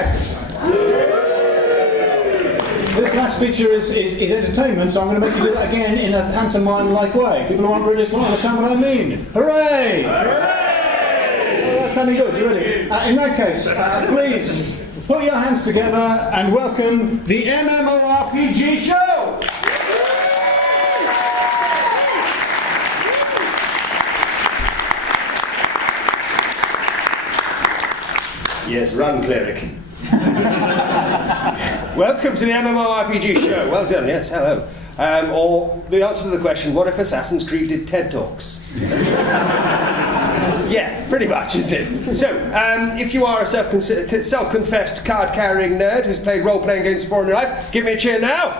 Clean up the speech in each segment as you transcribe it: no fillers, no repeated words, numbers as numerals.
AdventureX. This last feature is entertainment, so I'm going to make you do that again in a pantomime-like way. People who aren't British won't understand what I mean. Hooray! Hooray! Oh, that's sounding good. You ready? In that case, please put your hands together and welcome the MMORPG show! Yes, run, cleric. Welcome to the MMORPG show. Well done, yes, hello. Or the answer to the question, what if Assassin's Creed did TED Talks? Yeah, pretty much, isn't it? So, if you are a self-confessed card-carrying nerd who's played role-playing games before in your life, give me a cheer now.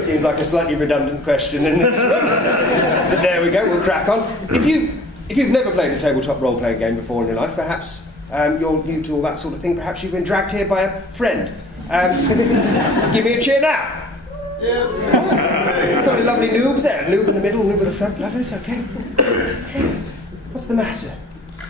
Seems like a slightly redundant question in this one. But there we go, we'll crack on. If you've never played a tabletop role-playing game before in your life, perhaps you're new to all that sort of thing. Perhaps you've been dragged here by a friend. Give me a cheer now. Yeah. Got a lovely noobs there. Noob in the middle, noob at the front. Lovely, it's okay. What's the matter?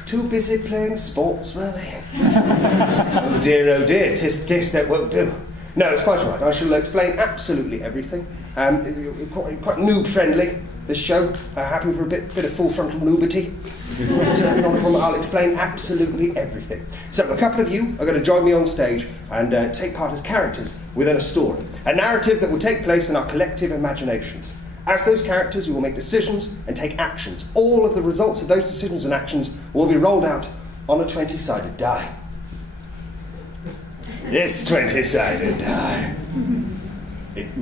Too busy playing sports, were they? Oh dear, tis that won't do. No, it's quite all right. I shall explain absolutely everything. Quite noob-friendly, this show. Happy for a bit of full frontal noobity. I'll explain absolutely everything. So a couple of you are going to join me on stage and take part as characters within a story. A narrative that will take place in our collective imaginations. As those characters, you will make decisions and take actions. All of the results of those decisions and actions will be rolled out on a 20-sided die. This 20-sided die. It's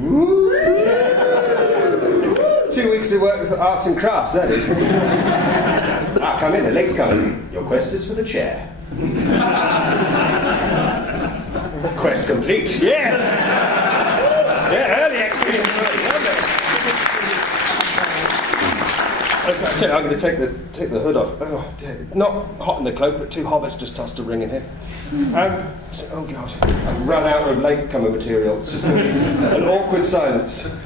2 weeks of work with arts and crafts, that is. Come in, a late comer. Your quest is for the chair. Quest complete. Yes! Yeah, early XP. I tell you, I'm going to take the hood off. Oh, dear. Not hot in the cloak, but two hobbits just tossed a ring in here. Oh God, I've run out of latecomer material. It's just an awkward silence.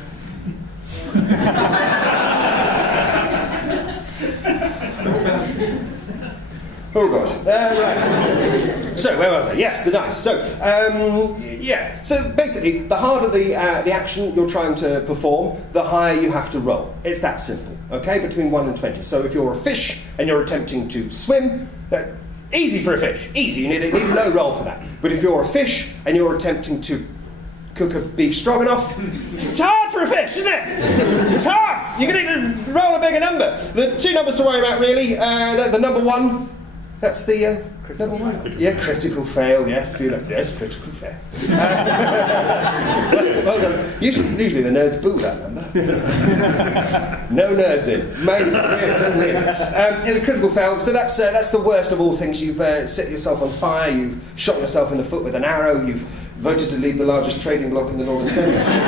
Oh God. Right. So where was I? Yes, the dice. So yeah. So basically, the harder the action you're trying to perform, the higher you have to roll. It's that simple. Okay, between 1 and 20. So if you're a fish and you're attempting to swim, easy for a fish. Easy. You need a low roll for that. But if you're a fish and you're attempting to cook a beef stroganoff, it's hard for a fish, isn't it? It's hard. You're going to need to roll a bigger number. The two numbers to worry about really. The number 1. That's the critical one. Yeah, critical fail. Yes, yes, critical fail. Well done. Usually the nerds boo that number. No nerds in. Amazing. Yeah, the critical fail. So that's the worst of all things. You've set yourself on fire. You've shot yourself in the foot with an arrow. You've voted to leave the largest trading block in the Northern Hemisphere.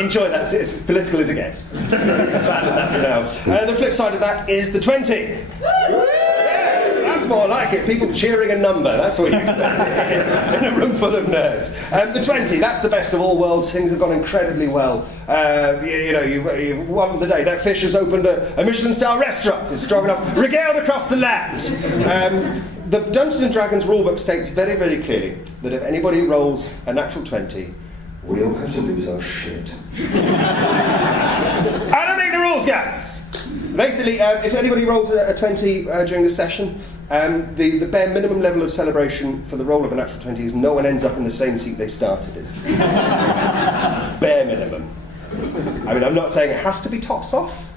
Enjoy that, it's as political as it gets. Abandon that for now. The flip side of that is the 20. Yeah, that's more like it. People cheering a number, that's what you expect in a room full of nerds. The 20, that's the best of all worlds. Things have gone incredibly well. You've won the day. That fish has opened a Michelin-style restaurant. It's strong enough, regaled across the land. The Dungeons & Dragons rulebook states very, very clearly that if anybody rolls a natural 20, we all have to lose our shit. I don't make the rules, guys! Basically, if anybody rolls a 20 during the session, the bare minimum level of celebration for the roll of a natural 20 is no one ends up in the same seat they started in. Bare minimum. I mean, I'm not saying it has to be tops off.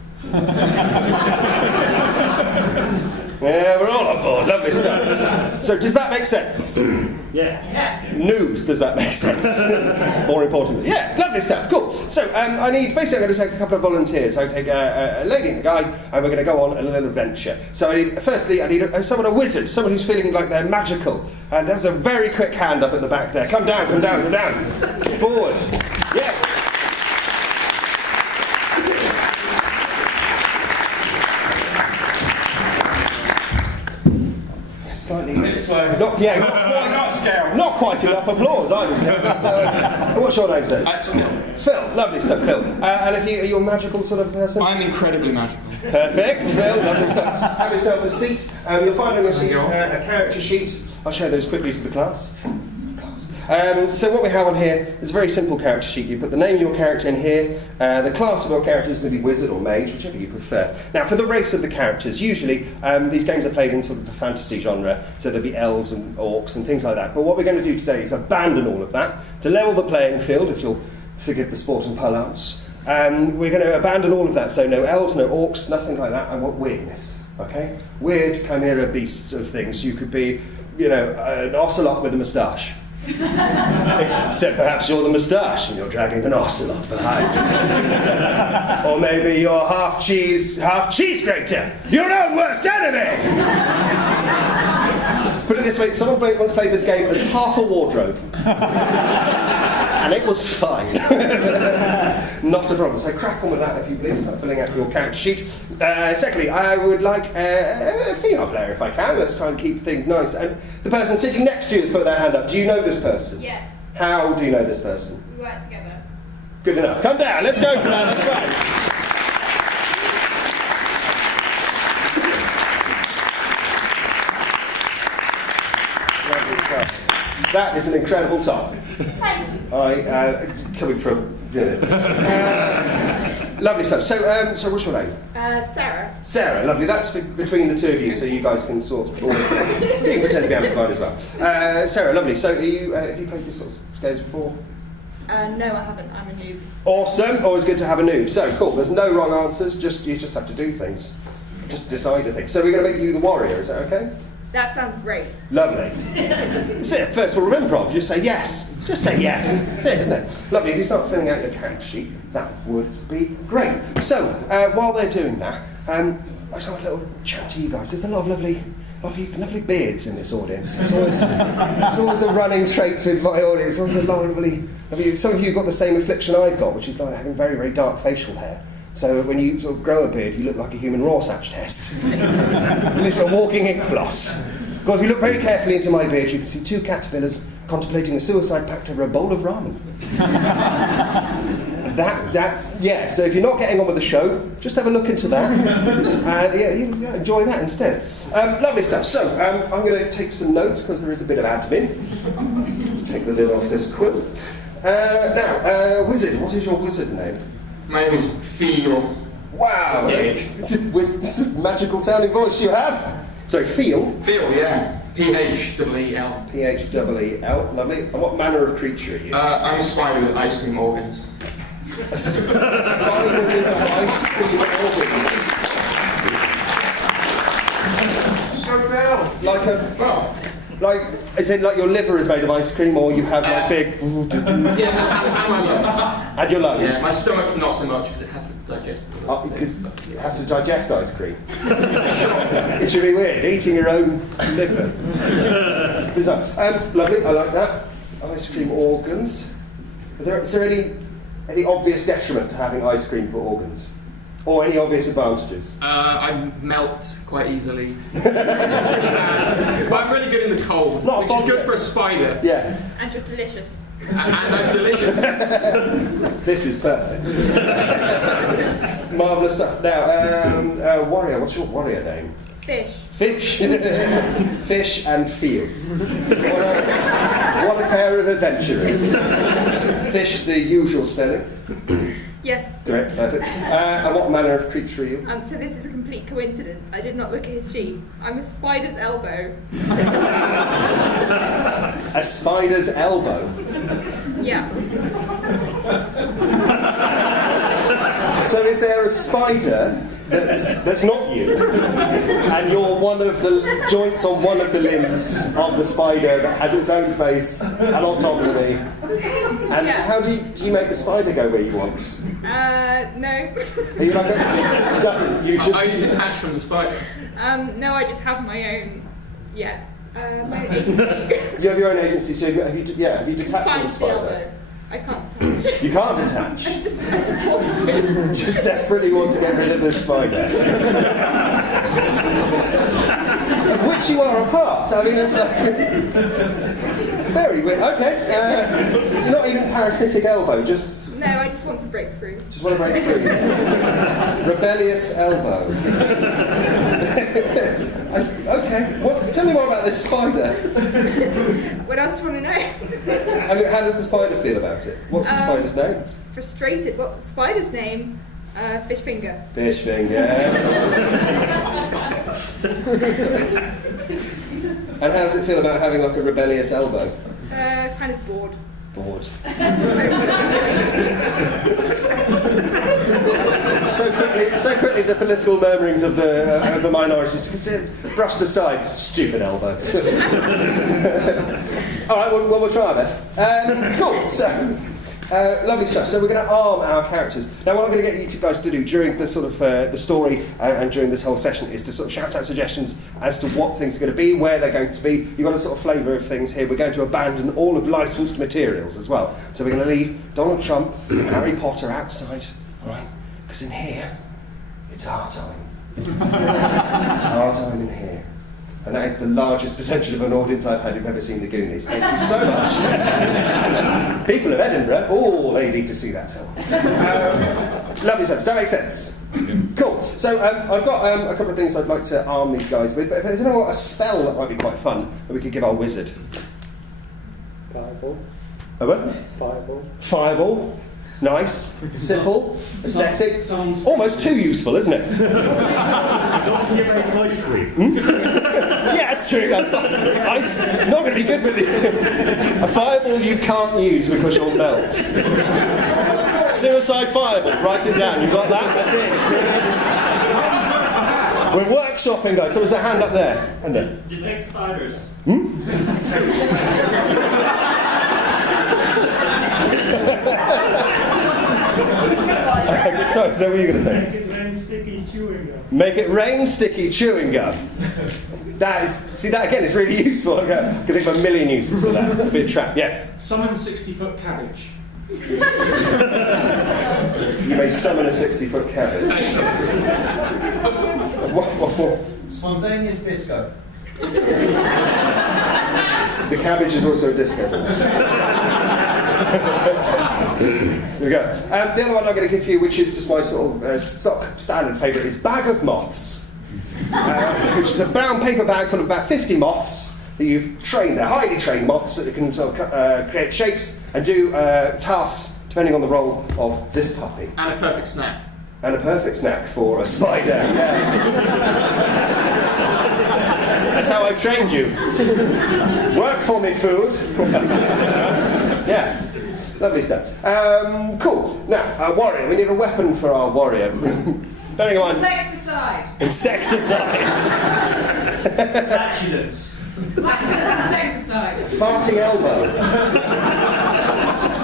Yeah, we're all on board. Lovely stuff. So, does that make sense? Yeah. Noobs, does that make sense? More importantly. Yeah, lovely stuff. Cool. So, I'm going to take a couple of volunteers. I take a lady and a guy, and we're going to go on a little adventure. So, I need a wizard, someone who's feeling like they're magical. And there's a very quick hand up at the back there. Come down. Forward. Yes. Slightly. This way. Not scale. Not quite enough applause, I would say. What's your name, sir? It's Phil. Phil, lovely stuff, Phil. And are you a magical sort of person? I'm incredibly magical. Perfect, Phil, lovely stuff. Have yourself a seat. You'll find on your seat a character sheet. I'll show those quickly to the class. So what we have on here is a very simple character sheet. You put the name of your character in here. The class of your character is going to be wizard or mage, whichever you prefer. Now, for the race of the characters, usually these games are played in sort of the fantasy genre, so there'll be elves and orcs and things like that. But what we're going to do today is abandon all of that to level the playing field, if you'll forgive the sport and parlance. We're going to abandon all of that, so no elves, no orcs, nothing like that. I want weirdness, okay? Weird chimera beasts of things. You could be, you know, an ocelot with a moustache. Except perhaps you're the moustache and you're dragging an ocelot behind you. Or maybe you're half cheese grater, your own worst enemy! Put it this way, someone once played this game as half a wardrobe. And it was fine. Not a problem. So crack on with that if you please. Start filling out your character sheet. Secondly, I would like a female player if I can. Let's try and keep things nice. And the person sitting next to you has put their hand up. Do you know this person? Yes. How do you know this person? We work together. Good enough. Come down. Let's go for that. Let's go. That is an incredible top. Coming from lovely stuff. So what's your name? Sarah. Sarah, lovely. That's between the two of you, so you guys can sort of. You can pretend to be amplified as well. Sarah, lovely. So have you played this sort of games before? No, I haven't. I'm a noob. Awesome. Always good to have a noob. So cool. There's no wrong answers. You just have to do things. Just decide a thing. So we're going to make you the warrior. Is that okay? That sounds great. Lovely. That's it. First rule of improv, just say yes. Just say yes. That's it, isn't it? Lovely. If you start filling out your character sheet, that would be great. So, while they're doing that, I just want a little chat to you guys. There's a lot of lovely beards in this audience. It's always a running trait with my audience. Always a lovely. Some of you have got the same affliction I've got, which is like having very, very dark facial hair. So when you sort of grow a beard, you look like a human Rorschach test. Literally a walking ink blot. Because if you look very carefully into my beard, you can see two caterpillars contemplating a suicide pact over a bowl of ramen. Yeah, so if you're not getting on with the show, just have a look into that. And you enjoy that instead. Lovely stuff. So I'm going to take some notes because there is a bit of admin. Take the lid off this quill. Now, wizard, what is your wizard name? My name is Phil. Wow, it's a magical sounding voice you have. Sorry, Phil? Phil, yeah. P-H-E-E-L. P-H-E-E-L, lovely. And what manner of creature are you? I'm a spider with ice cream organs. A spider with ice cream organs. Is it like your liver is made of ice cream, or you have like big... Yeah, and my lungs. And your lungs? Yeah, my stomach not so much because it has to digest. Because it has to digest ice cream. It should be weird, eating your own liver. Lovely, I like that. Ice cream organs. Is there any obvious detriment to having ice cream for organs? Or any obvious advantages? I melt quite easily. But I'm really good in the cold, which is good for a spider. Yeah. And you're delicious. And I'm delicious. This is perfect. Marvellous stuff. Now, warrior, what's your warrior name? Fish. Fish. Fish and Feel. What a pair of adventurers. Fish, the usual spelling. Yes. Correct, perfect. And what manner of creature are you? So this is a complete coincidence. I did not look at his sheet. I'm a spider's elbow. A spider's elbow? Yeah. So is there a spider that's not you, and you're one of the joints on one of the limbs of the spider that has its own face and autonomy? And how do you make the spider go where you want? No. Are you like it doesn't? Are you detached from the spider? No, I just have my own. My own agency. You have your own agency, so have you detached from the spider? I can't detach. You can't detach? I just want to. Just desperately want to get rid of this spider. which you are apart. I mean, it's very weird. Okay, you're not even parasitic elbow, just... No, I just want to break through. Just want to break free. Rebellious elbow. Okay, well, tell me more about this spider. What else do you want to know? I mean, how does the spider feel about it? What's the spider's name? Frustrated. What spider's name? Fish finger. Fish finger. And how does it feel about having like a rebellious elbow? Kind of bored. Bored. So quickly the political murmurings of the minorities brushed aside. Stupid elbow. All right, well, we'll try our best. Cool. So, lovely stuff. So we're going to arm our characters. Now, what I'm going to get you two guys to do during the sort of the story and during this whole session is to sort of shout out suggestions as to what things are going to be, where they're going to be. You've got a sort of flavour of things here. We're going to abandon all of licensed materials as well. So we're going to leave Donald Trump and Harry Potter outside, all right? Because in here, it's our time. It's our time in here. And that is the largest percentage of an audience I've had who've ever seen The Goonies. Thank you so much. People of Edinburgh, oh, they need to see that film. Lovely stuff. Does that make sense? Cool. So I've got a couple of things I'd like to arm these guys with, but if there's a spell that might be quite fun that we could give our wizard. Fireball. A what? Fireball. Fireball. Nice. Simple. Aesthetic. Sounds Almost too useful, isn't it? Not if you make ice cream. Yeah, that's true. Ice, not going to be good with it. A fireball you can't use because you'll melt. Suicide fireball. Write it down. You got that? That's it. We're workshopping, guys. So there's a hand up there. And then. Detect spiders. Sorry, so what are you going to say? Make it rain sticky chewing gum. Make it rain sticky chewing gum. See, that again is really useful. I can think of a million uses for that. A bit of trap. Yes? Summon a 60-foot cabbage. You may summon a 60-foot cabbage. What? Spontaneous disco. The cabbage is also a disco ball. Here we go. The other one I'm going to give you, which is just my sort of stock standard favourite, is Bag of Moths. Which is a brown paper bag full of about 50 moths that you've trained. They're highly trained moths that can sort of create shapes and do tasks depending on the role of this puppy. And a perfect snack. And a perfect snack for a spider. Yeah. That's how I've trained you. Work for me, food. Yeah. Lovely stuff. Cool. Now, warrior. We need a weapon for our warrior. Bearing in mind... Insecticide. Insecticide. Flatulence. Insecticide. Farting elbow.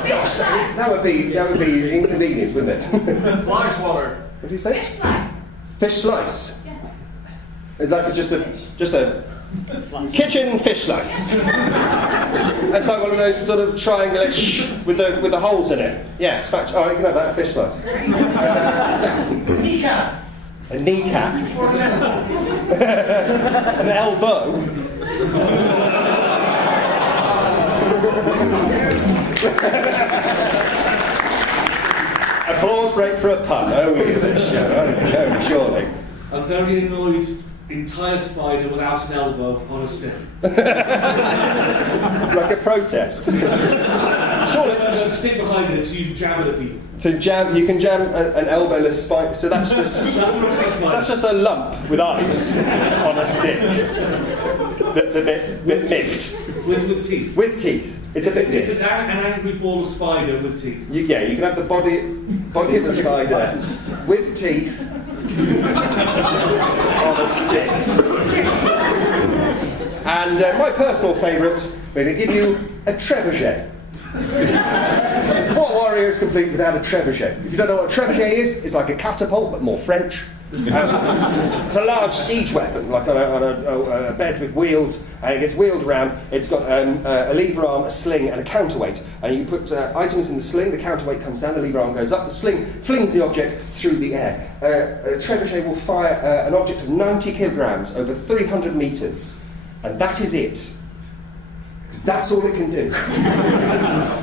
Gosh, that would be inconvenient, wouldn't it? Fly swatter. What do you say? Fish slice. Fish slice. Yeah. It's like just a kitchen fish slice. That's like one of those sort of triangle-ish with the holes in it. Yeah, spatula. Oh, you can have that, a fish slice. Kneecap. A kneecap. An elbow. Applause break for a pun. Only this show. Oh, surely. A very annoyed entire spider without an elbow on a stick. Like a protest. Surely. A stick behind it so you can jam it at people. To jam, you can jam an elbowless spider. So that's just a lump with eyes on a stick. That's a bit miffed. With teeth. With teeth. It's a bit It's miffed. an angry ball of spider with teeth. You can have the body of the spider with teeth on a stick. And my personal favourite, we're going to give you a trebuchet. So what warrior is complete without a trebuchet? If you don't know what a trebuchet is, it's like a catapult, but more French. It's a large siege weapon, like on a bed with wheels, and it gets wheeled around. It's got a lever arm, a sling, and a counterweight. And you put items in the sling, the counterweight comes down, the lever arm goes up, the sling flings the object through the air. A trebuchet will fire an object of 90 kilograms over 300 metres, and that is it. Because that's all it can do.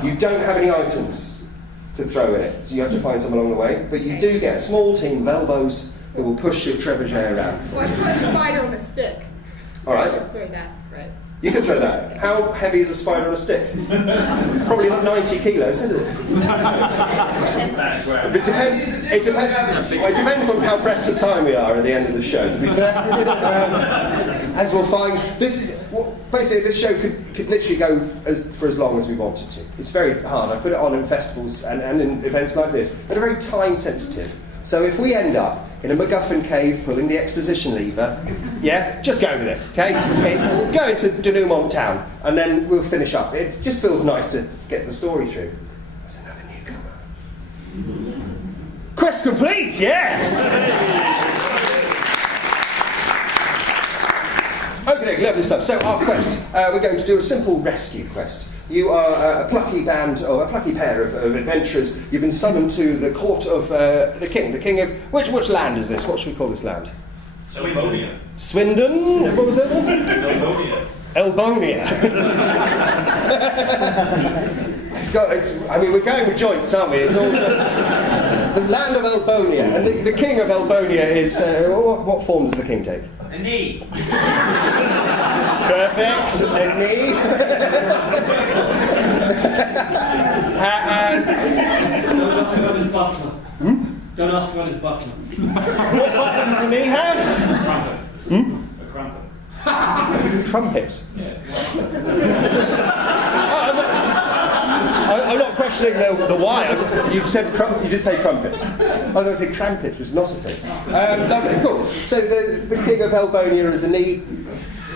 You don't have any items to throw in it, so you have to find some along the way. But you do get a small team of elbows who will push your trebuchet around. Well, I put a spider on a stick. All right. Throw that, right? You can throw that. How heavy is a spider on a stick? Probably not 90 kilos, is it? It depends. It depends on how pressed for time we are at the end of the show. To be fair, as we'll find, basically this show could literally go for as long as we wanted to. It's very hard. I put it on in festivals and in events like this that are very time sensitive. So if we end up in a MacGuffin cave pulling the exposition lever, yeah, just go with it, okay? We'll go into Denouement Town and then we'll finish up. It just feels nice to get the story through. There's another newcomer. Quest complete, yes! Okay, lovely stuff. So our quest, we're going to do a simple rescue quest. You are a plucky band, or a plucky pair of adventurers. You've been summoned to the court of the king. The king of... Which land is this? What should we call this land? Elbonia. Swindon? What was it? Elbonia. Elbonia. We're going with joints, aren't we? It's all the land of Elbonia. And the king of Elbonia is... what form does the king take? A knee. Perfect. A knee. Don't ask about his butler. Don't ask about his butler. What button does the knee have? A crumpet. Trumpet. I'm not questioning the why. You did say crumpet. I was going to say crampet, which was not a thing. Lovely, cool. So the king of Elbonia is a knee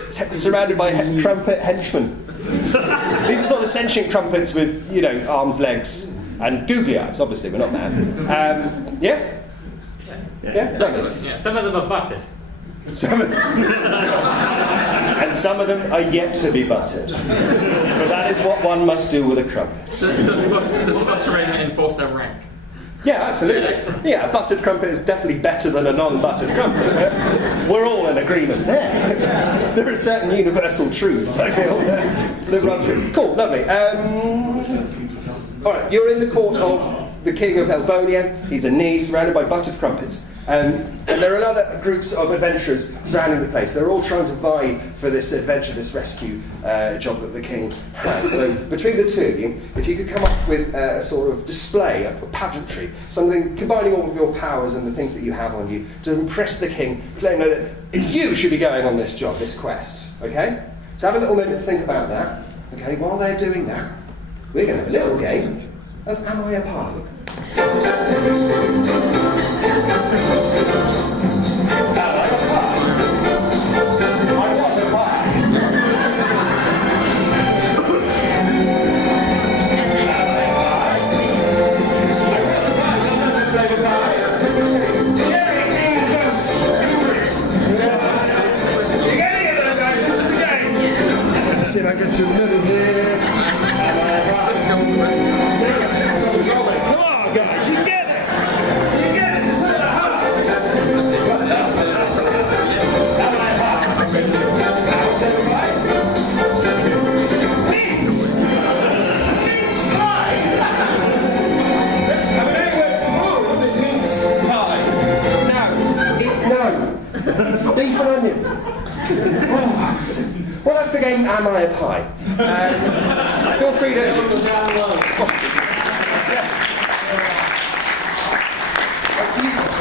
surrounded by crumpet henchmen. These are sort of sentient crumpets with, arms, legs, and googly eyes. Obviously, we're not man. Yeah? Yeah? Lovely. Some of them are buttered. And some of them are yet to be buttered. But that is what one must do with a crumpet. So does buttering enforce their rank? Yeah, absolutely. Yeah, a buttered crumpet is definitely better than a non-buttered crumpet. We're all in agreement there. There are certain universal truths, I feel, that run through. Cool, lovely. All right, you're in the court of the king of Elbonia. He's a knee surrounded by buttered crumpets. And there are other groups of adventurers surrounding the place. They're all trying to vie for this adventure, this rescue job that the king has. So between the two of you, if you could come up with a sort of display, a pageantry, something combining all of your powers and the things that you have on you to impress the king, to let him know that you should be going on this job, this quest. Okay? So have a little minute to think about that. Okay? While they're doing that, we're going to have a little game of Am I a Pie? See if I get to the middle here. Come on, guys, you can get this. You can get this. It's not that hard. Mince pie. Anyway, was it mince pie? No. Beef and onion. Well, that's the game Am I a Pie? Feel free to...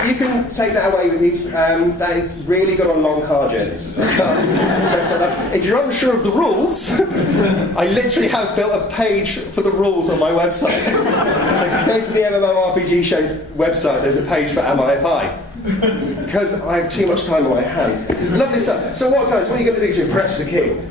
You can take that away with you. That is really good on long car journeys. If you're unsure of the rules, I literally have built a page for the rules on my website. So go to the MMORPG show website, there's a page for Am I a Pie? Because I have too much time on my hands. Lovely stuff. So what are you going to do to impress the king?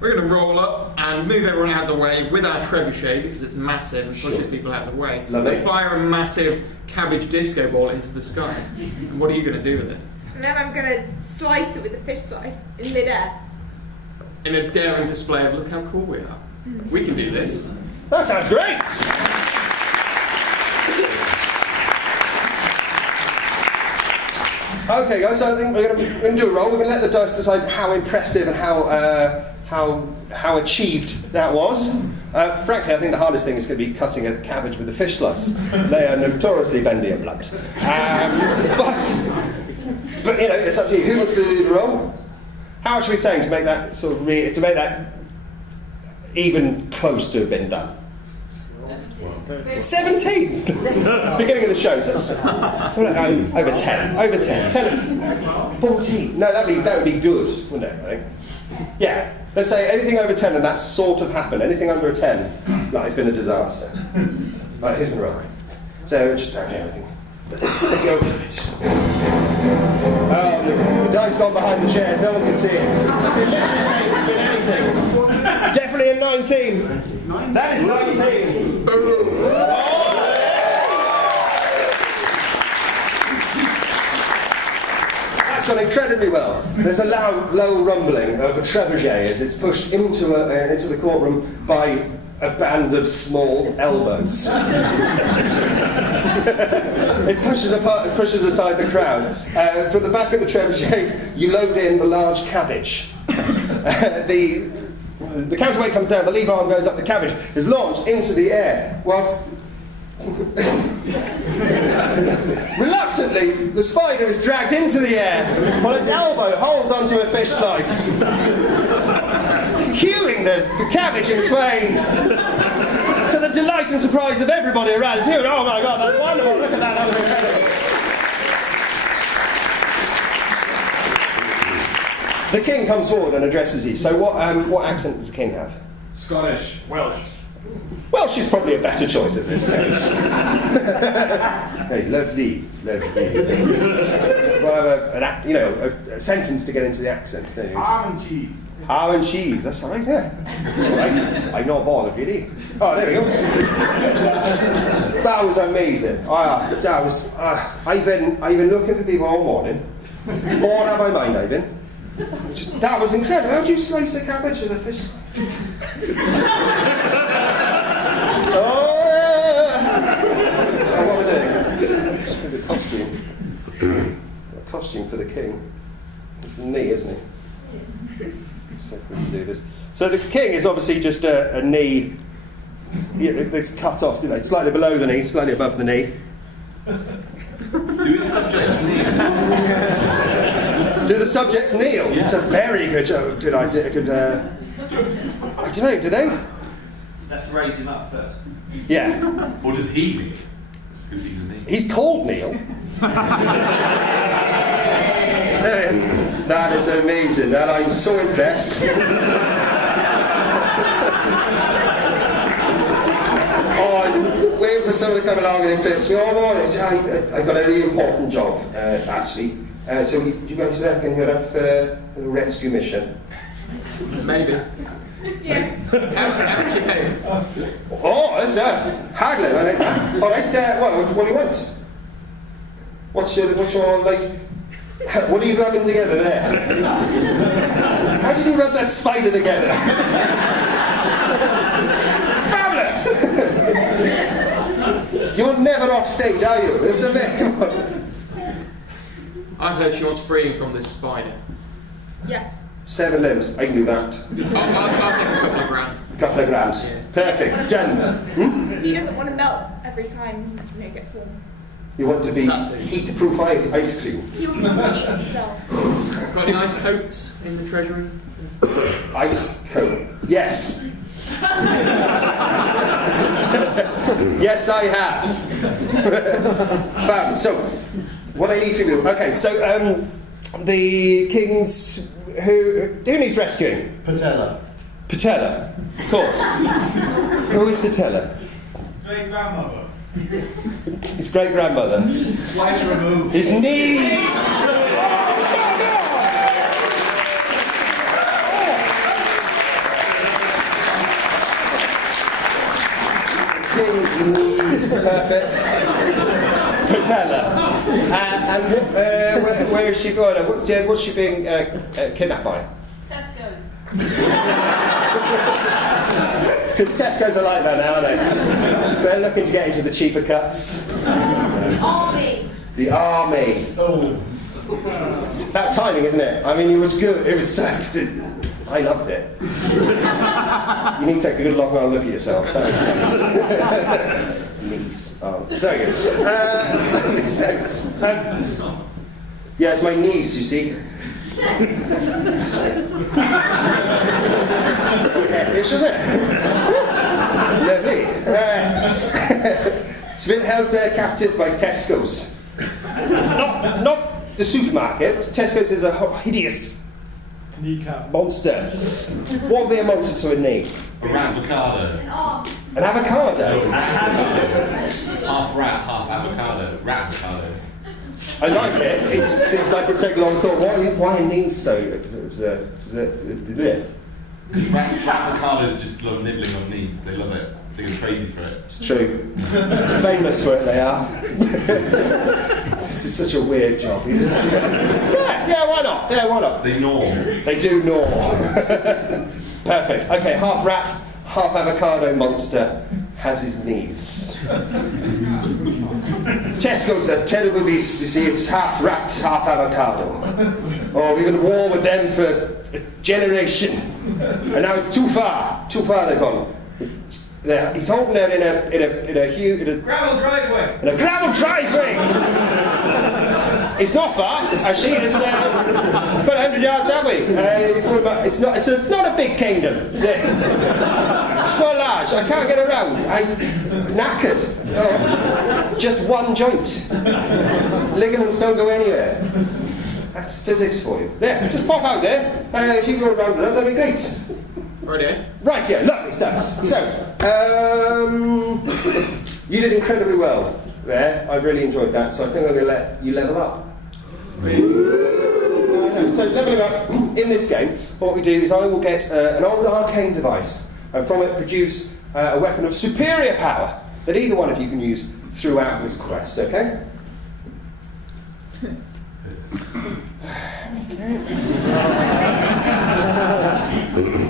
We're going to roll up and move everyone out of the way with our trebuchet because it's massive and pushes people out of the way. Lovely. We fire a massive cabbage disco ball into the sky. And what are you going to do with it? And then I'm going to slice it with a fish slice in midair. In a daring display of look how cool we are. We can do this. That sounds great! Okay, guys, so I think we're going to do a roll. We're going to let the dice decide how impressive and how achieved that was. Frankly, I think the hardest thing is going to be cutting a cabbage with a fish slice. They are notoriously bendy and blunt. But you know, it's up to you. Who wants to do the roll? How much are we saying to make that sort of to make that even close to have been done? 17. Beginning of the show. Over 10. Over 10. 10. 14. No, that would be good, wouldn't it? I think. Yeah. Let's say anything over 10 and that's sort of happened. Anything under a 10, right, it's been a disaster. Right, here's the roll. So just down here, I think. Go for it. Oh, the dice gone behind the chairs. No one can see it. I can literally say it's been anything. Definitely a 19. That is 19. That's gone incredibly well. There's a low rumbling of a trebuchet as it's pushed into the courtroom by a band of small elbows. It pushes aside the crowd. From the back of the trebuchet, you load in the large cabbage. The counterweight comes down, the lever arm goes up, the cabbage is launched into the air, whilst reluctantly the spider is dragged into the air while its elbow holds onto a fish slice, hewing the cabbage in twain to the delight and surprise of everybody around. It's huge. Oh my God, that's wonderful! Look at that, that was incredible. The king comes forward and addresses you. So what accent does the king have? Scottish. Welsh. Welsh is probably a better choice at this stage. Hey, lovely. We'll have a sentence to get into the accents, don't you? Ham and cheese. Ham and cheese, that's right, yeah. That's all right. I'm not bothered, really. Oh, there we go. That was amazing. I've been looking for people all morning. Born out of my mind, I've been. That was incredible. How do you slice a cabbage with a fish? Oh, what am I doing? Just for the costume. A costume for the king. It's the knee, isn't it? So if we can do this. So the king is obviously just a knee. It's cut off, slightly below the knee, slightly above the knee. Do his subjects kneel? Do the subjects kneel? Yeah. It's a very good idea. I don't know, do they? You have to raise him up first. Yeah. Or does he kneel? Because he's a knee. He's called Neil. That is amazing. And I'm so impressed. I'm waiting for someone to come along and impress me. I've got a really important job, actually. So you guys reckon you're up for a rescue mission? Maybe. Yeah. How much you pay? Oh, that's haggling. I like that. All right. What do you want? What's your like? What are you rubbing together there? How did you rub that spider together? Fabulous! You're never off stage, are you? It's amazing. I heard she wants freeing from this spider. Yes. 7 limbs. I can do that. I'll take a couple of grand. Couple of grand. Yeah. Perfect. Done. He doesn't want to melt every time it gets warm. You want to be heat-proof ice cream. He also wants to eat himself. Got any ice coats in the treasury? Ice coat. Yes. Yes, I have. Fab. So, what I need from you. Okay, so the king's who needs rescuing? Patella. Patella, of course. Who is Patella? Great grandmother. His great grandmother. Twice removed. His knees. King's knees, perfect. Patella. And Where is she going? What's she being kidnapped by? Tesco's. Because Tesco's are like that now, aren't they? They're looking to get into the cheaper cuts. Army. The army. Oh. It's about timing, isn't it? I mean, it was good. It was sexy. I loved it. You need to take a good long look at yourself. So. Niece. Oh, sorry. Yeah, it's my niece, you see. Sorry. This is it. Lovely. She's been held captive by Tesco's. Not the supermarket. Tesco's is a hideous monster. What would be a monster to a knee? A avocado. An avocado? Half rat, half avocado. Rat avocado. I like it. It seems like it's taken a long thought. Why knees so? Rat avocados just love nibbling on knees. They love it. They go crazy for it. It's true. Famous for it, they are. This is such a weird job. Yeah, why not? Yeah, why not? They gnaw. They do gnaw. Perfect. Okay, half rat, half avocado monster has his knees. Tesco's a terrible beast, you see. It's half rat, half avocado. Oh, we've been at war with them for a generation. And now it's too far. Too far they've gone. He's holding there in a huge Gravel driveway. In a gravel driveway. It's not far, actually. It's about 100 yards that way. It's not a big kingdom, is it? It's not large. I can't get around. I'm knackered. Oh, just one joint. Ligaments don't go anywhere. That's physics for you. Yeah, just pop out there. If you go around that, that'd be great. Right, yeah, lovely stuff. So, you did incredibly well there. I really enjoyed that, so I think I'm going to let you level up. So, leveling up in this game, what we do is I will get an old arcane device, and from it produce a weapon of superior power that either one of you can use throughout this quest, okay?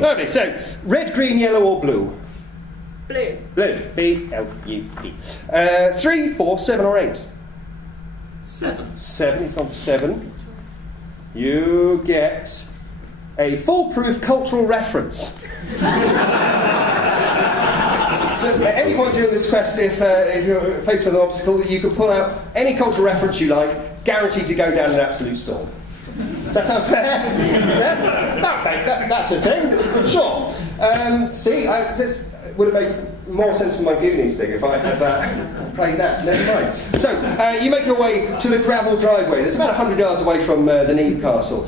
Lovely, so red, green, yellow or blue? Blue. Blue. B-L-U-E. 3, 4, 7 or 8? 7. 7, he's gone for 7. You get a foolproof cultural reference. So at any point during this quest, if you're faced with an obstacle, you can pull out any cultural reference you like, guaranteed to go down an absolute storm. Does that sound fair? Yeah? That's a thing, sure. See, this would have made more sense for my Goonies thing if I had played that. Never mind. So, you make your way to the gravel driveway. It's about 100 yards away from the Neath Castle.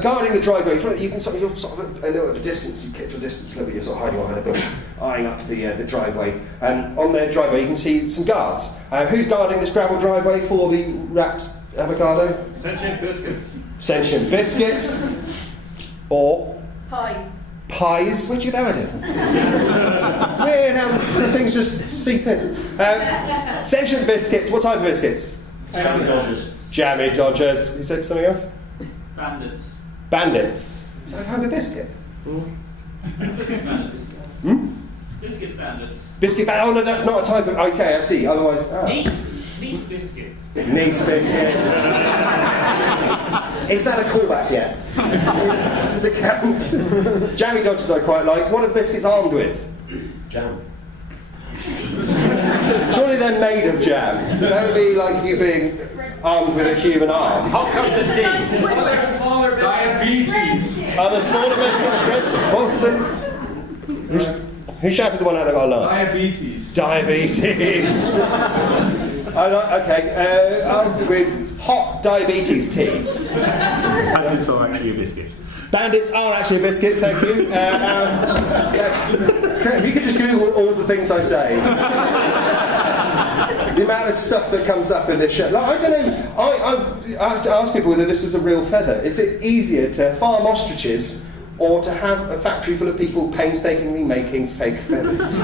Guarding the driveway, you can you're sort of a little bit of distance, you keep your distance a little bit, you're sort of hiding behind a bush, eyeing up the driveway. On their driveway, you can see some guards. Who's guarding this gravel driveway for the wrapped avocado? Sentient biscuits. Sentient biscuits. Or Pies. pies. Where'd you get that idea? Weird how the things just seep in. Sentient biscuits. What type of biscuits? Jammy Dodgers. Jammy Dodgers. You said something else? Bandits. Bandits. Is that a type of biscuit? Biscuit bandits. Biscuit bandits. Biscuit bandits. Oh no, that's not a type of. Okay, I see. Otherwise. Nice biscuits. Nice biscuits. Is that a callback yet? Does it count? Jammy Dodgers I quite like. What are the biscuits armed with? Jam. Surely they're made of jam. That would be like you being armed with a human arm. Hot cups of tea. Diabetes. Are the smaller biscuits? What's the... Who shouted the one out that got a laugh? Diabetes. Diabetes. Okay, armed with hot diabetes tea. Bandits are actually a biscuit. Bandits are actually a biscuit, thank you. If you could just Google all the things I say. The amount of stuff that comes up in this show. Like, I don't know, I have to ask people whether this was a real feather. Is it easier to farm ostriches or to have a factory full of people painstakingly making fake feathers?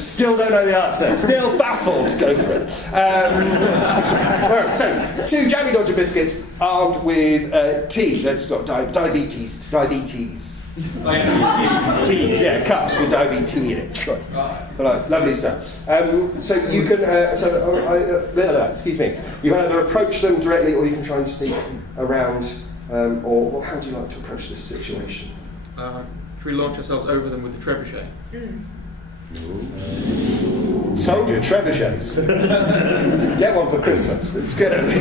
Still don't know the answer. Still baffled. Go for it. Right, so, 2 Jammy Dodger biscuits armed with tea. That's got diabetes. Teas, yeah, cups with diabetes in it. Right, lovely stuff. So you can, excuse me, you can either approach them directly or you can try and sneak around, or how do you like to approach this situation? Should we launch ourselves over them with the trebuchet? Told you, trebuchets. Get one for Christmas. It's going to be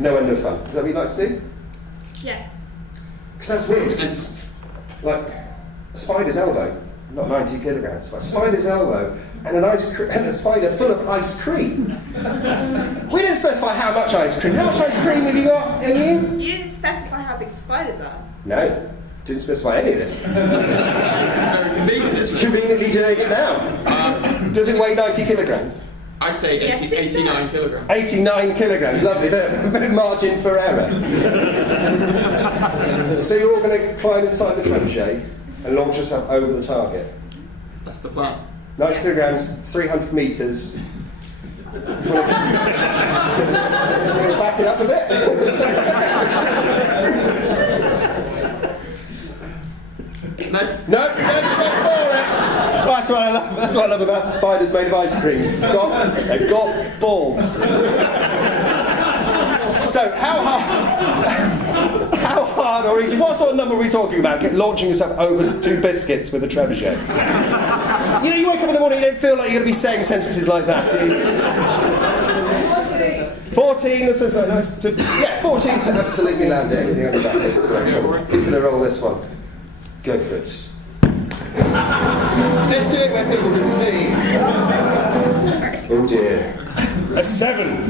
no end of fun. Is that what you'd like to do? Yes. Because that's weird. It's like a spider's elbow, not 90 kilograms, but a spider's elbow and a spider full of ice cream. We didn't specify how much ice cream. How much ice cream have you got in you? You didn't specify how big the spiders are. No, didn't specify any of this. Very convenient. It's conveniently doing it now. Does it weigh 90 kilograms? I'd say 89 kilograms. 89 kilograms, lovely. Bit margin for error. So you're all going to climb inside the trebuchet and launch yourself over the target. That's the plan. 90 kilograms, 300 metres. Want to back it up a bit? No? No, don't straight for it. That's what I love. That's what I love about spiders made of ice creams. They've got balls. So how hard or easy? What sort of number are we talking about? Launching yourself over 2 biscuits with a trebuchet. You know, you wake up in the morning, you don't feel like you're going to be saying sentences like that, do you? 14. This is nice. Yeah, 14 to absolutely land it. Everything on the back. Who's going to roll this one? Go for it. Let's do it where people can see. Oh dear. A 7.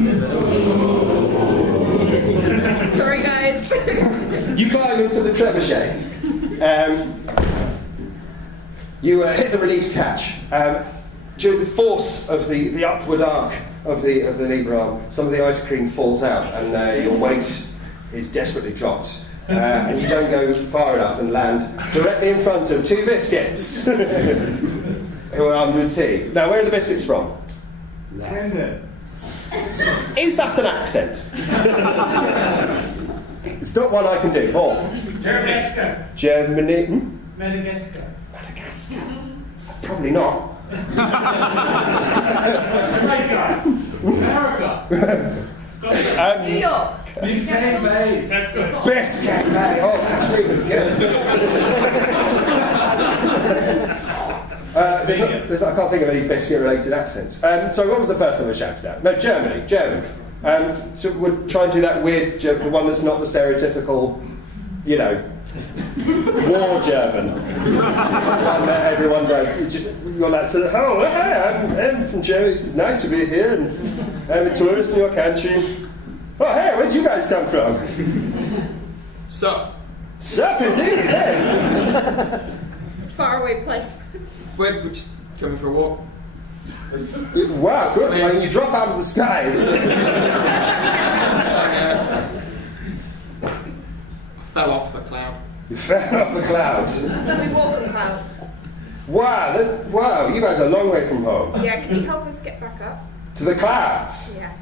Sorry, guys. You climb into the trebuchet. You hit the release catch. During the force of the upward arc of the lever arm, some of the ice cream falls out, and your weight is desperately dropped. And you don't go far enough and land directly in front of 2 biscuits who are armed with tea. Now, where are the biscuits from? London. Is that an accent? It's not one I can do. Or Madagascar. Germany. Madagascar. Madagascar. Probably not. America. New York. Biscayne Bay. That's good. Biscayne Bay. Oh, that's really good. I can't think of any biscuit-related accents. So what was the first time I shouted out? No, German. So we'll try and do that weird, the one that's not the stereotypical, you know, war German. And everyone does. It's just you're that sort of, oh, hi, I'm from Germany. It's nice to be here, and I'm a tourist in your country. Oh, hey, where did you guys come from? Sup? Sup, indeed, hey. It's a faraway place. We're just coming for a walk. Wow, good. Like, you drop out of the skies. I fell off the cloud. You fell off the clouds. We walk on clouds. Wow, you guys are a long way from home. Yeah, can you help us get back up? To the clouds? Yes.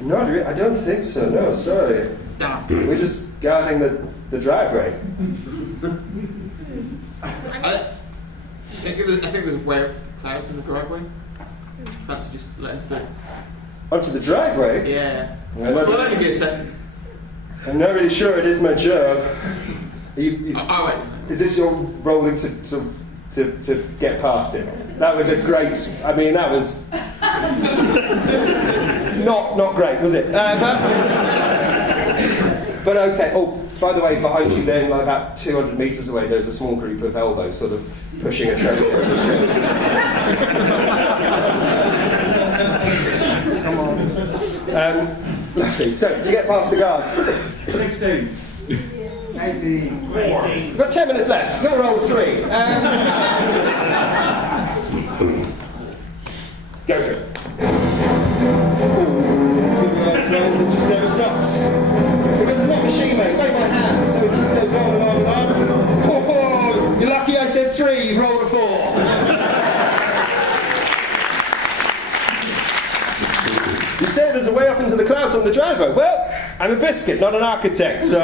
Not really. I don't think so. No, sorry. Damn. We're just guarding the driveway. I think there's a way up to the clouds in the driveway. Fancy just letting us through. Onto the driveway? Yeah. Well, Well, let me get a second. I'm not really sure it is my job. Wait. Is this your rolling to get past it? That was a great. I mean, that was not great, was it? But okay. Oh, by the way, behind you, then, like about 200 metres away, there's a small group of elbows sort of pushing a trophy over the street. Lovely. So, to get past the guards. 16. 18. 4. We've got 10 minutes left. You've got to roll 3. Go for it. Ooh, just stops. Because it's not machine made, made by hand, so it just goes on and on and on. Oh, you're lucky I said 3, you've rolled a 4. You say there's a way up into the clouds on the driveway. Well, I'm a biscuit, not an architect, so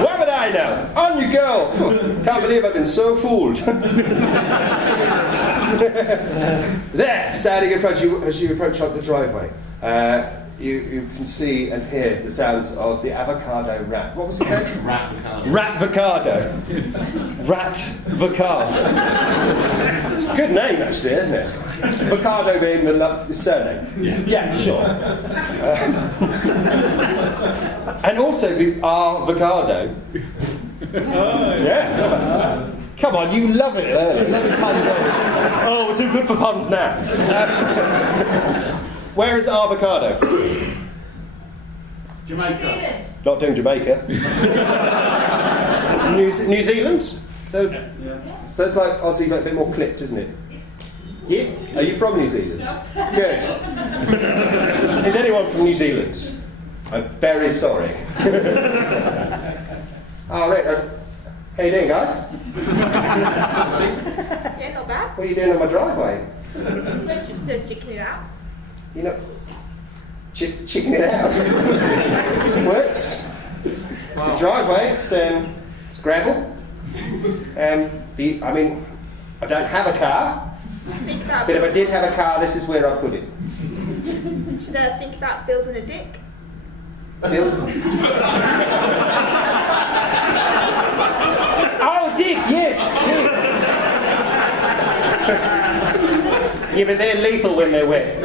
what would I know? On you go! Can't believe I've been so fooled. There, standing in front of you as you approach up the driveway, you can see and hear the sounds of the avocado rat. What was it called? Rat-vocado. Rat-vocado. It's a good name, actually, isn't it? Vocado being the surname. Yes. Yeah, sure. And also the avocado. Yeah. Come on, you love it earlier. Loving puns earlier. Oh, we're too good for puns now. Where is avocado? Jamaica. Not doing Jamaica. New Zealand? So it's like Aussie, but a bit more clipped, isn't it? Yeah? Are you from New Zealand? No. Good. Is anyone from New Zealand? I'm very sorry. Oh, right. How you doing, guys? Yeah, not bad. What are you doing on my driveway? Just checking it out. You know, checking it out. Works. It's a driveway. It's gravel. I mean, I don't have a car. Think about But if I did have a car, this is where I'd put it. should I think about building a dick? Bill? Oh, Dick, yes. Yeah, but they're lethal when they're wet.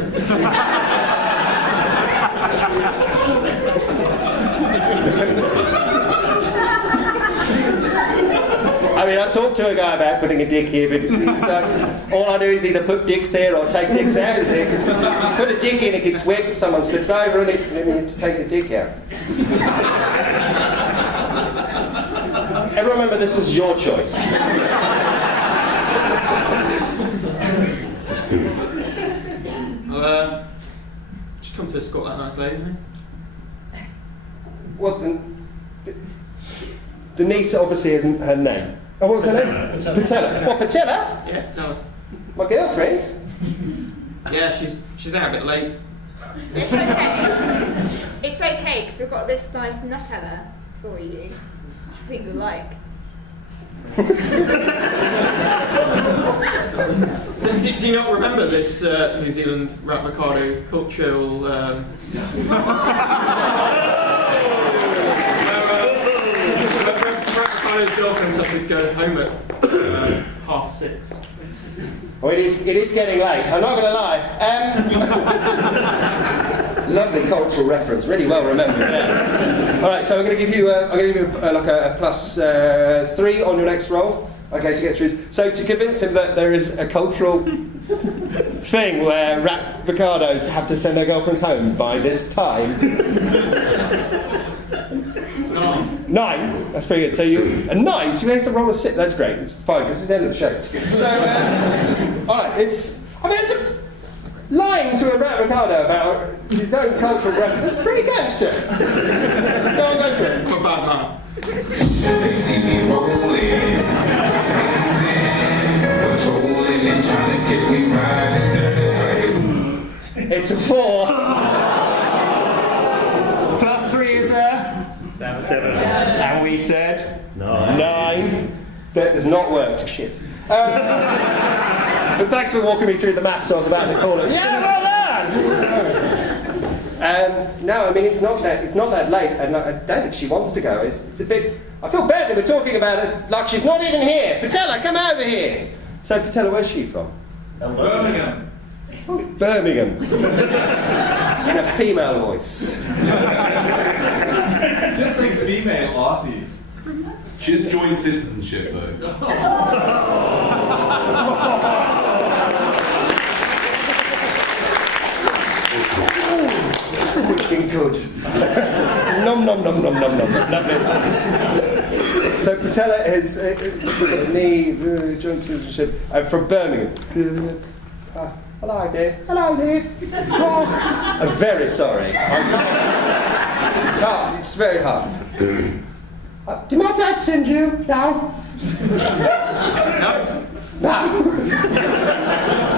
I mean, I talked to a guy about putting a dick here, but it's all I do is either put dicks there or take dicks out of there. Because you put a dick in, it gets wet, someone slips over, and then you have to take the dick out. And remember, this was your choice. Just come to escort that nice lady, then. Well, the niece obviously isn't her name. Oh, what was her name? Patella. What, Patella? Yeah, no. My girlfriend? Yeah, she's out a bit late. It's okay. It's okay because we've got this nice Nutella for you. I think you'll like. Do you not remember this New Zealand avocado cultural? Avocado's girlfriends have to go home at 6:30. Oh, it is getting late. I'm not going to lie. Lovely cultural reference, really well remembered. Yeah. All right, so I'm going to give you like a plus 3 on your next roll. Okay, to get through. So to convince him that there is a cultural thing where avocados have to send their girlfriends home by this time. 9. That's pretty good. So a 9. So you have to roll a 6. That's great. It's fine because it's the end of the show. So, all right. It's lying to a avocado about his own cultural reference. That's pretty gangster. Go on, go for it. Not bad, man. They see me rolling, patrolling and trying to catch me riding. It's a 4. Plus 3 is a 7. And we said 9. That has not worked. Shit. But thanks for walking me through the maths. I was about to call it. Yeah, well done. No, I mean it's not that late, and I don't think she wants to go. It's a bit. I feel bad that we're talking about it like she's not even here. Patella, come over here. So Patella, where's she from? Birmingham. Birmingham. In a female voice. Just think female Aussie. She has joint citizenship though. It's been good. Nom nom nom nom nom nom. Lovely. So Patella is knee joint citizenship from Birmingham. Hello dear. Hello dear. I'm very sorry. hard. It's very hard. Did my dad send you? No. No.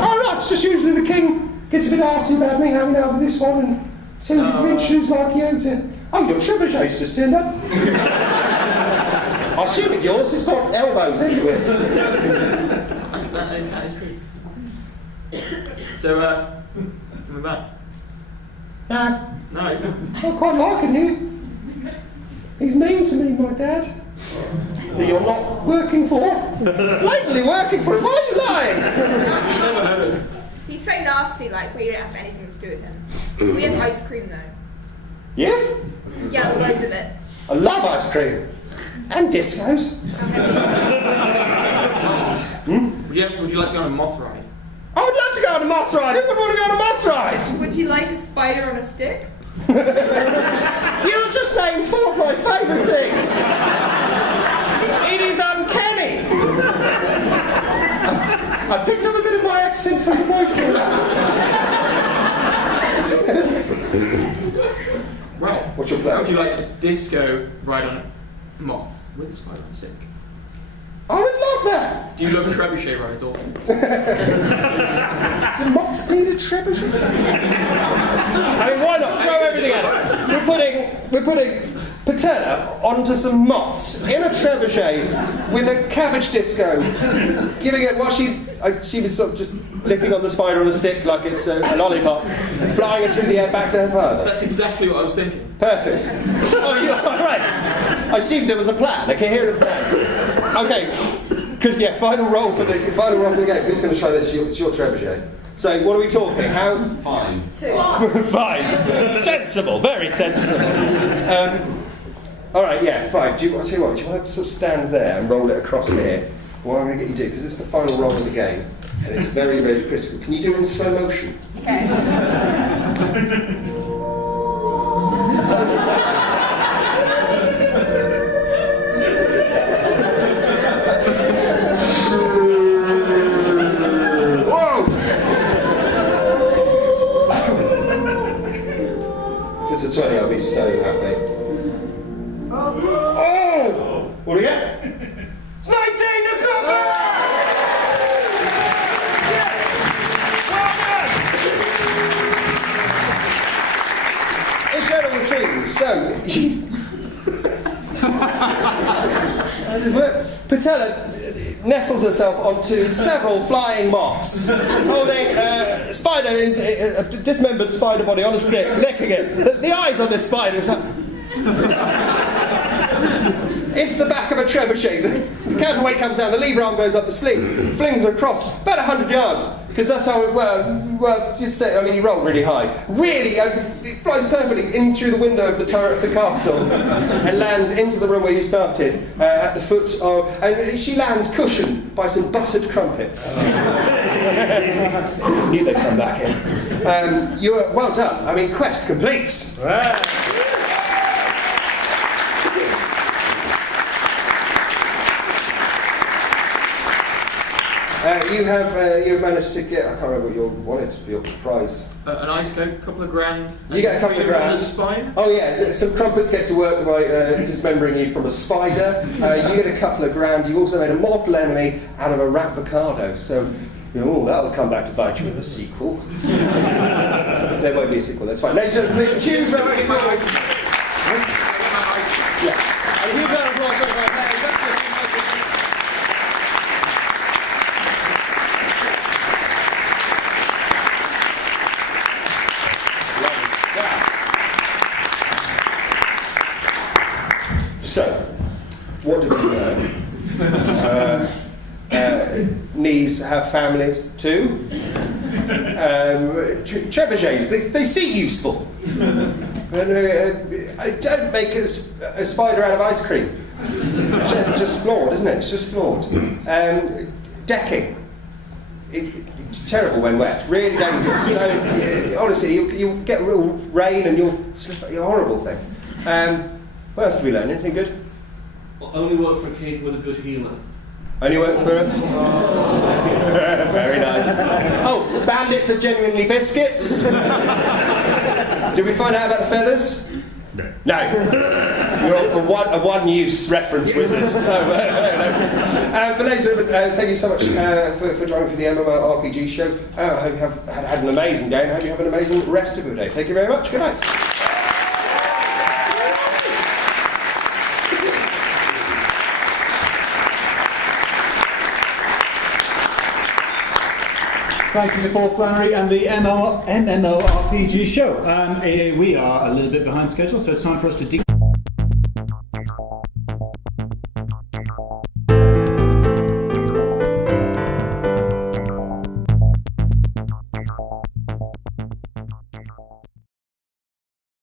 Oh, right, it's just usually the king gets a bit arsy about me hanging out with this one and sends adventures like you to... Oh, your trebuchet's just turned up. I assume it yours, it's got elbows anyway. That is true. So, coming back? No. No. I quite like it here. He's mean to me, my dad. That you're not working for. Blatantly working for him. Why are you lying? Never heard of it. He's so nasty, like, we don't have anything to do with him. We have ice cream, though. Yeah? Yeah, loads of it. I love ice cream. And discos. Would you like to go on a moth ride? I would love to go on a moth ride. Who would want to go on a moth ride? Would you like a spider on a stick? You've just named 4 of my favourite things. It is uncanny. I picked up a bit of my accent from the boyfriend. Well, What's your plan? how would you like a disco ride on a moth with a spider on a stick? I would love that. Do you love trebuchet rides also? Do moths need a trebuchet? I mean, why not? Throw everything at it. We're putting Patella onto some moths in a trebuchet with a cabbage disco, giving it what she was sort of just nipping on the spider on a stick like it's a lollipop, flying it through the air back to her father. That's exactly what I was thinking. Perfect. Oh, you're right. I assumed there was a plan, a coherent plan. Okay. Yeah, final roll for the game. Who's going to try this? It's your trebuchet. So, what are we talking? How? 5. 2. 5. Sensible, very sensible. All right, yeah, 5. Do you want to sort of stand there and roll it across here? What I'm going to get you to do, because it's the final roll of the game, and it's very, very critical. Can you do it in slow motion? Okay. If it's a 20, I'll be so happy. Oh! What do we get? It's 19! That's not bad! Yes! Well done! Incredible scenes. So, how does this work? Patella nestles herself onto several flying moths, holding a dismembered spider body on a stick, necking it. The eyes on this spider is like... into the back of a trebuchet. The counterweight comes down, the lever arm goes up the sling, flings her across, about 100 yards, because that's how it works. Well, just say, I mean, you roll really high. Really, it flies perfectly in through the window of the turret of the castle and lands into the room where you started, at the foot of... And she lands cushioned by some buttered crumpets. Knew they'd come back in. You were well done. I mean, quest complete. You have managed to get, I can't remember what you wanted for your prize. An ice coat, a couple of grand. You get a couple of grand. On the spine. Oh yeah, some crumpets get to work by dismembering you from a spider. You get a couple of grand. You've also made a mortal enemy out of a avocado. So, that'll come back to bite you in a sequel. There won't be a sequel, that's fine. Ladies and gentlemen, please, huge round of applause. Yeah. And a huge round of applause for my players. So, what did we learn? Knees have families too. Trebuchets, they seem useful. Don't make a spider out of ice cream. Just flawed, isn't it? It's just flawed. Decking. It's terrible when wet. Really dangerous. Honestly, you'll get real rain and you'll slip. It's a horrible thing. What else did we learn? Anything good? Only work for a king with a good healer. Only work for a... Very nice. Oh, bandits are genuinely biscuits. Did we find out about the feathers? No. You're a one-use reference wizard. But ladies and gentlemen, thank you so much for joining for the MMORPG show. I hope you have had an amazing day, and I hope you have an amazing rest of your day. Thank you very much. Good night. Thank you to Paul Flannery and the MMORPG show. We are a little bit behind schedule, so it's time for us to